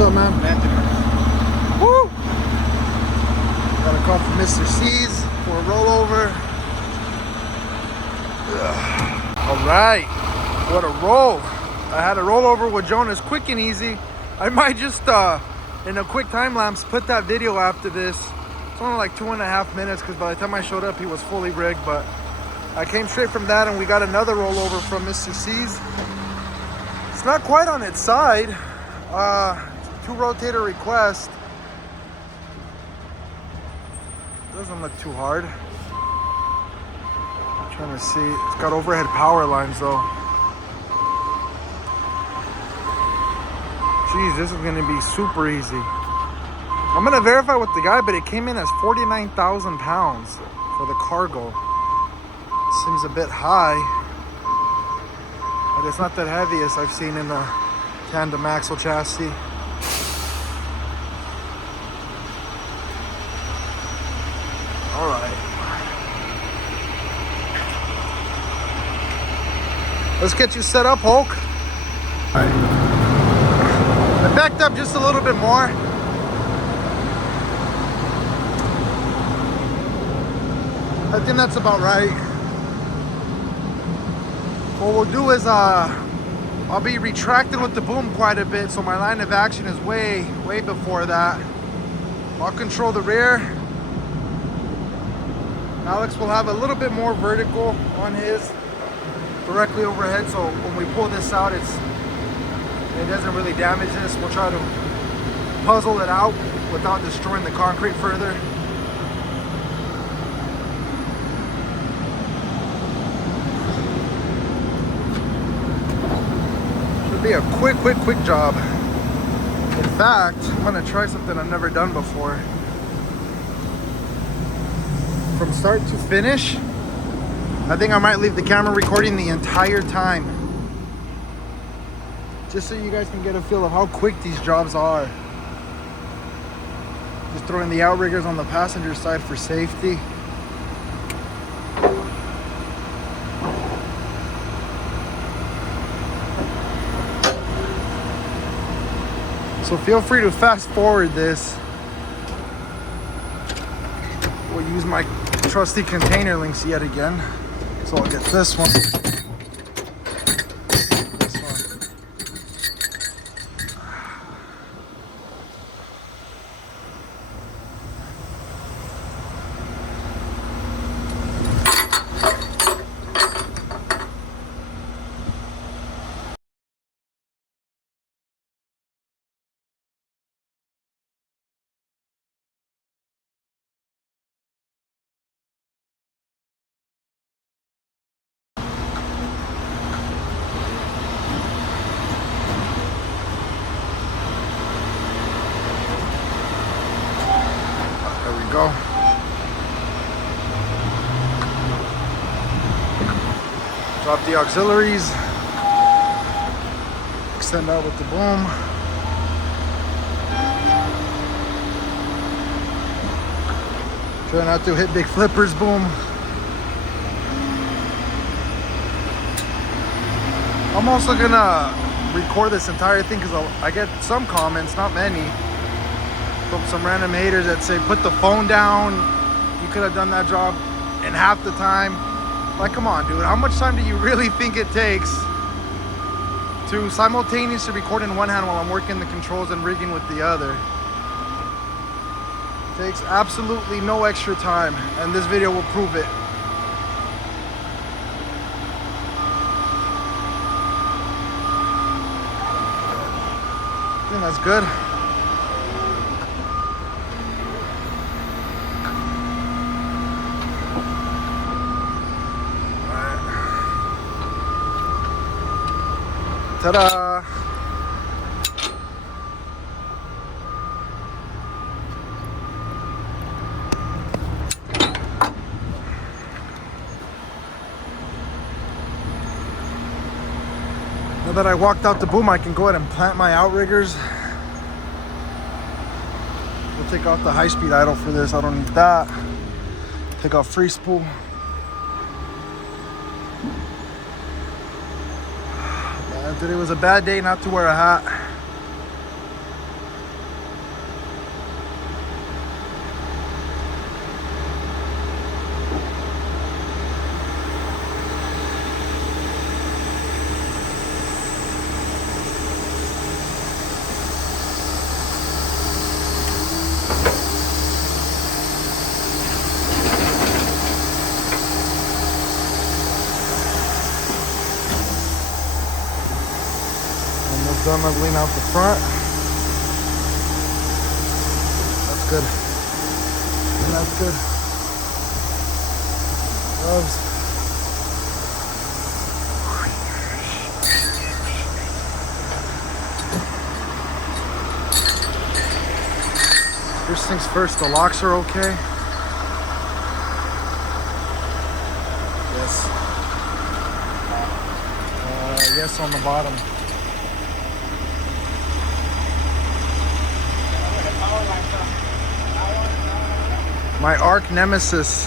What's up, man? Woo! Got a call from Mr. C's for a rollover. All right, what a roll. I had a rollover with Jonas, quick and easy. I might just, in a quick time lapse, put that video after this. It's only like 2.5 minutes because by the time I showed up, he was fully rigged. But I came straight from that and we got another rollover from Mr. C's. It's not quite on its side. 2 rotator request. Doesn't look too hard. I'm trying to see. It's got overhead power lines though. Jeez, this is gonna be super easy. I'm gonna verify with the guy, but it came in as 49,000 pounds for the cargo. Seems a bit high, but it's not that heavy as I've seen in the tandem axle chassis. All right. Let's get you set up, Hulk. All right. I backed up just a little bit more. I think that's about right. What we'll do is I'll be retracting with the boom quite a bit, so my line of action is way before that. I'll control the rear. Alex will have a little bit more vertical on his directly overhead, so when we pull this out, it doesn't really damage this. We'll try to puzzle it out without destroying the concrete further. Should be a quick job. In fact, I'm gonna try something I've never done before. From start to finish, I think I might leave the camera recording the entire time, just so you guys can get a feel of how quick these jobs are. Just throwing the outriggers on the passenger side for safety. So feel free to fast forward this. We'll use my trusty container links yet again. So I'll get this one. Go. Drop the auxiliaries. Extend out with the boom. Try not to hit big flippers, boom. I'm also gonna record this entire thing because I get some comments, not many, from some random haters that say, put the phone down, you could have done that job in half the time. Like, come on, dude, how much time do you really think it takes to simultaneously record in one hand while I'm working the controls and rigging with the other? It takes absolutely no extra time, and this video will prove it. I think that's good. Ta-da! Now that I walked out the boom, I can go ahead and plant my outriggers. We'll take out the high-speed idle for this. I don't need that. Take off free spool. Today was a bad day not to wear a hat. Snuggling out the front. That's good. And that's good. Gloves. First things first, the locks are okay. Yes. Yes on the bottom. My arch nemesis.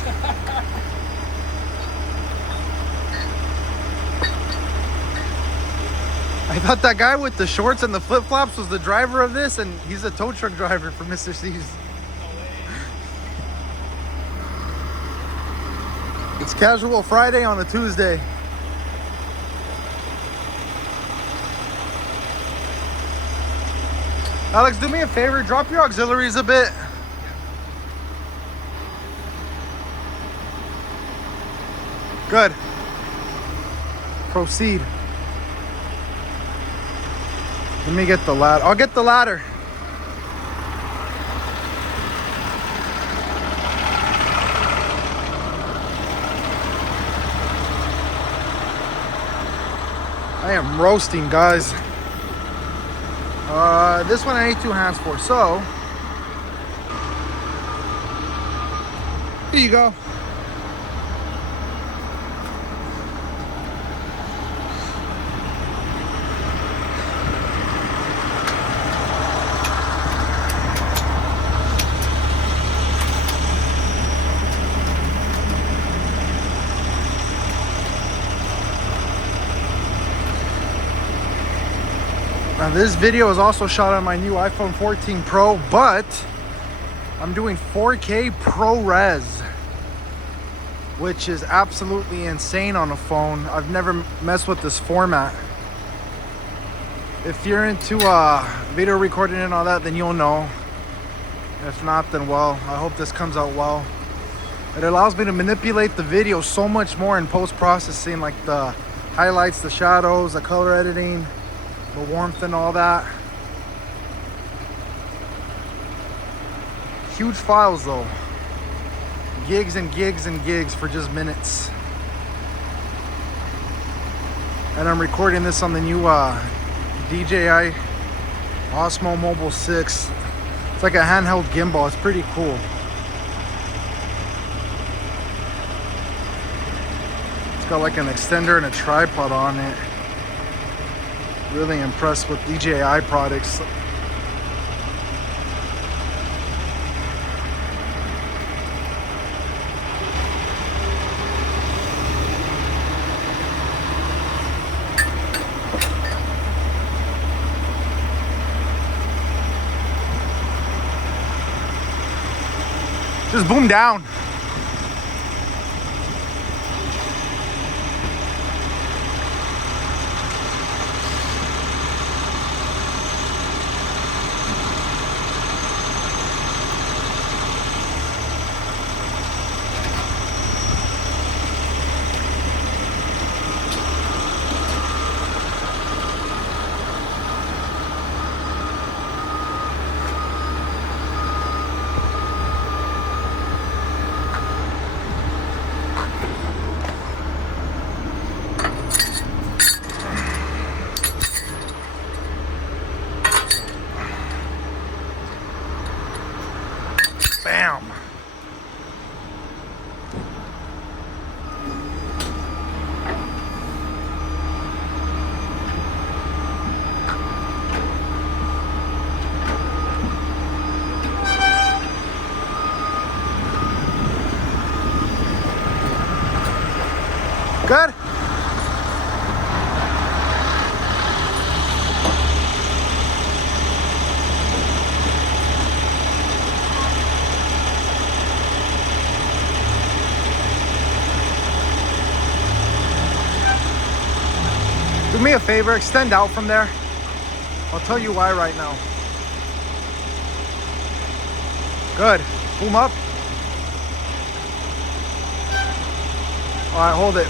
I thought that guy with the shorts and the flip-flops was the driver of this, and he's a tow truck driver for Mr. C's. It's Casual Friday on a Tuesday. Alex, do me a favor, drop your auxiliaries a bit. Good. Proceed. Let me get the ladder. I'll get the ladder. I am roasting, guys. This one I need 2 hands for, so here you go. Now this video is also shot on my new iPhone 14 Pro, but I'm doing 4K ProRes, which is absolutely insane on a phone. I've never messed with this format. If you're into video recording and all that, then you'll know. If not, then well, I hope this comes out well. It allows me to manipulate the video so much more in post-processing, like the highlights, the shadows, the color editing, the warmth and all that. Huge files though. Gigs and gigs and gigs for just minutes. And I'm recording this on the new DJI Osmo Mobile 6. It's like a handheld gimbal. It's pretty cool. It's got like an extender and a tripod on it. Really impressed with DJI products. Just boom down. Bam. Good. Do me a favor, extend out from there. I'll tell you why right now. Good. Boom up. All right, hold it.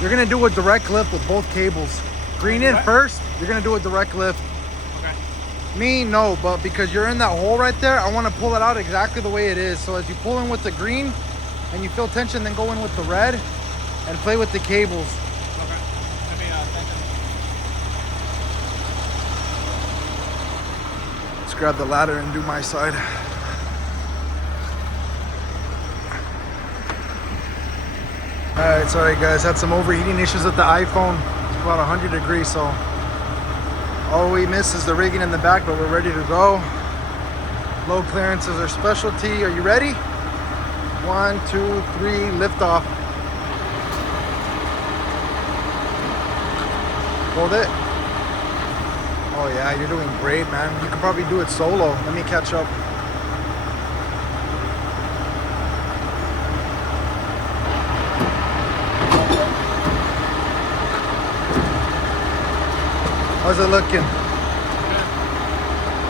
You're gonna do a direct lift with both cables. Green in first, You're gonna do a direct lift. Okay. Me, no, but because you're in that hole right there, I want to pull it out exactly the way it is. So as you pull in with the green and you feel tension, then go in with the red and play with the cables. Okay. Let me tension. Let's grab the ladder and do my side. All right, sorry guys, had some overheating issues with the iPhone. It's about 100 degrees, so all we miss is the rigging in the back, but we're ready to go. Low clearance is our specialty. Are you ready? 1, 2, 3, lift off. Hold it. Oh yeah, you're doing great, man. You could probably do it solo. Let me catch up. How's it looking?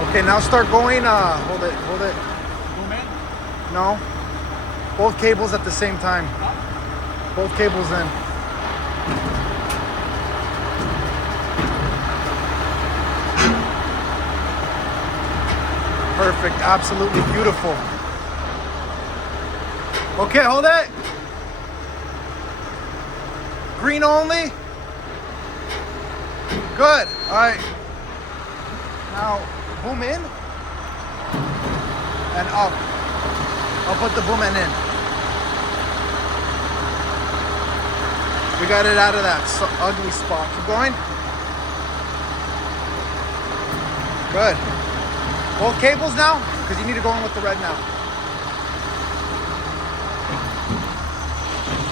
Okay, now start going. Hold it. Boom in? No. Both cables at the same time. Both cables in. Perfect. Absolutely beautiful. Okay, hold it. Green only. Good. All right. Now boom in and up. I'll put the boom in. We got it out of that ugly spot. Keep going. Good. Both cables now, because you need to go in with the red now.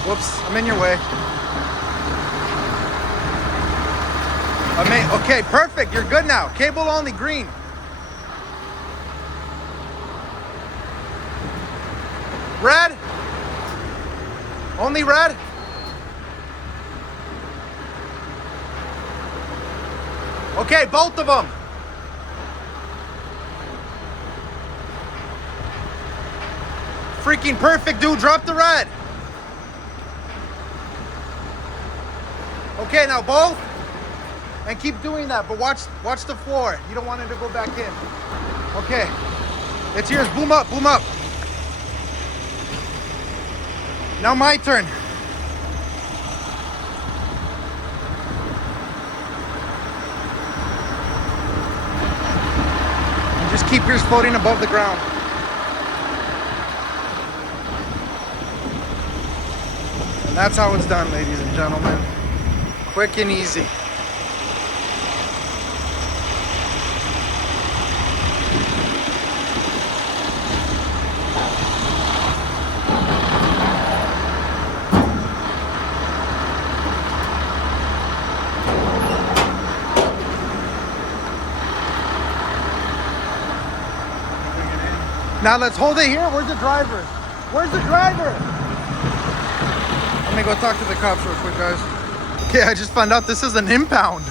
Whoops, I'm in your way. Okay, perfect. You're good now. Cable only, green. Red. Only red. Okay, both of them. Freaking perfect, dude. Drop the red. Okay, now both. And keep doing that, but watch the floor. You don't want it to go back in. Okay, it's yours. Boom up, boom up. Now my turn. And just keep yours floating above the ground. And that's how it's done, ladies and gentlemen. Quick and easy. Now let's hold it here. Where's the driver? Where's the driver? Let me go talk to the cops real quick, guys. Okay, I just found out this is an impound.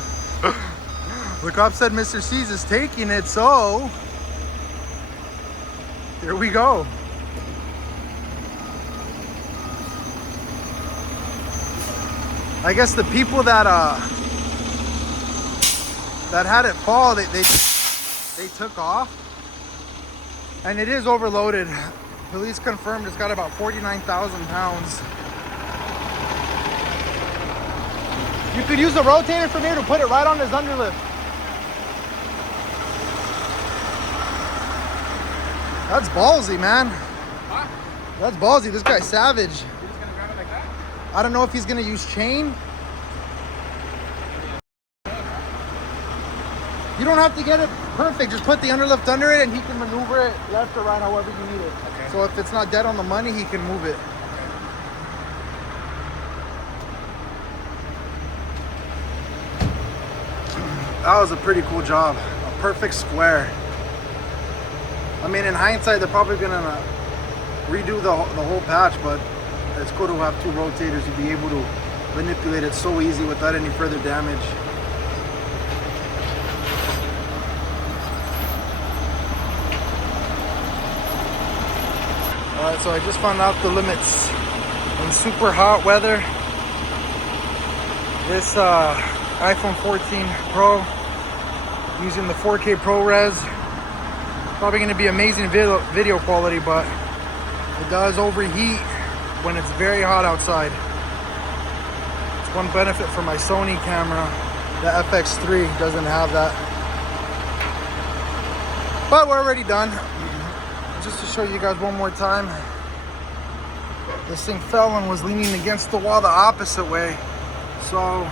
The cop said Mr. C's is taking it, so here we go. I guess the people that had it fall, they took off. And it is overloaded. Police confirmed it's got about 49,000 pounds. You could use the rotator from here to put it right on his underlift. That's ballsy, man. What? That's ballsy. This guy's savage. You're just gonna grab it like that? I don't know if he's gonna use chain. You don't have to get it perfect. Just put the underlift under it and he can maneuver it left or right however you need it. Okay. So if it's not dead on the money, he can move it. That was a pretty cool job. A perfect square. I mean, in hindsight, they're probably gonna redo the whole patch, but it's cool to have two rotators to be able to manipulate it so easy without any further damage. Alright, so I just found out the limits in super hot weather. This iPhone 14 Pro using the 4K ProRes. Probably going to be amazing video quality, but it does overheat when it's very hot outside. It's one benefit for my Sony camera. The FX3 doesn't have that. But we're already done. Just to show you guys one more time, this thing fell and was leaning against the wall the opposite way. So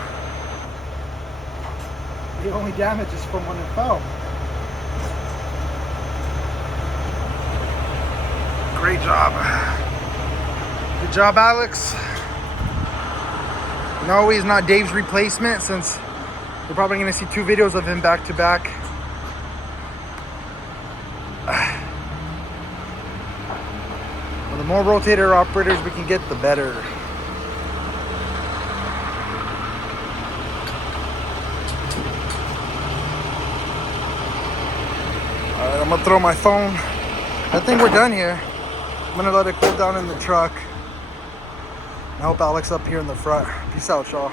the only damage is from when it fell. Great job. Good job, Alex. No, he's not Dave's replacement, since you're probably going to see 2 videos of him back to back. Well, the more rotator operators we can get, the better. Alright, I'm going to throw my phone. I think we're done here. I'm going to let it cool down in the truck. And help Alex up here in the front. Peace out, y'all.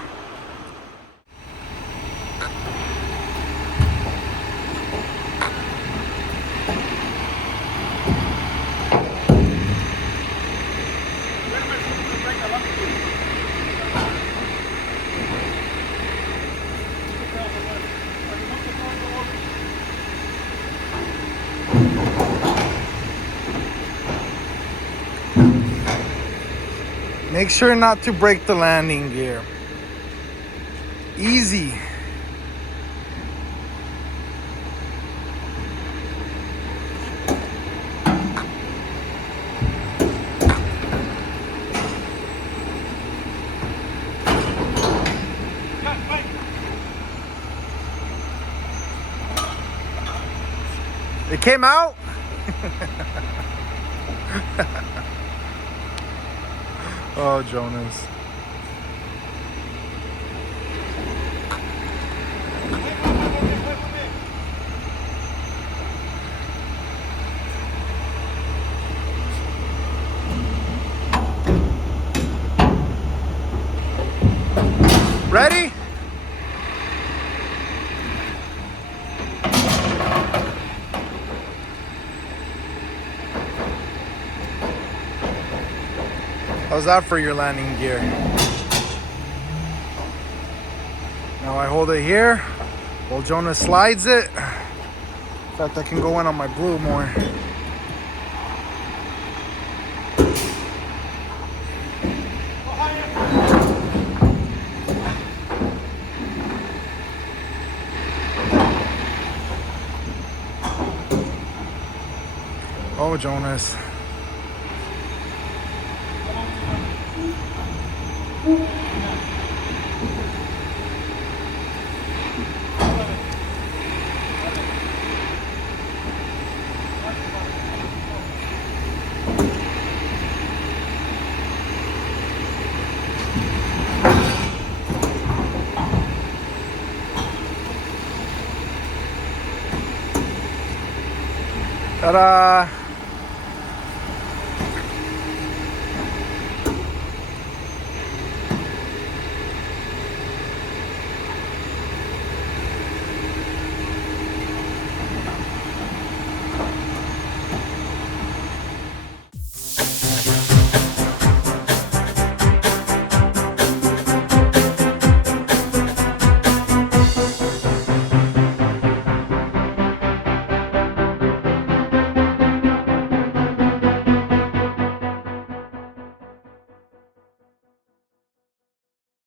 Make sure not to break the landing gear. Easy. It came out? Oh, Jonas. Ready? How's that for your landing gear? Now I hold it here while Jonas slides it. In fact, I can go in on my blue more. Oh, Jonas. Ta-da!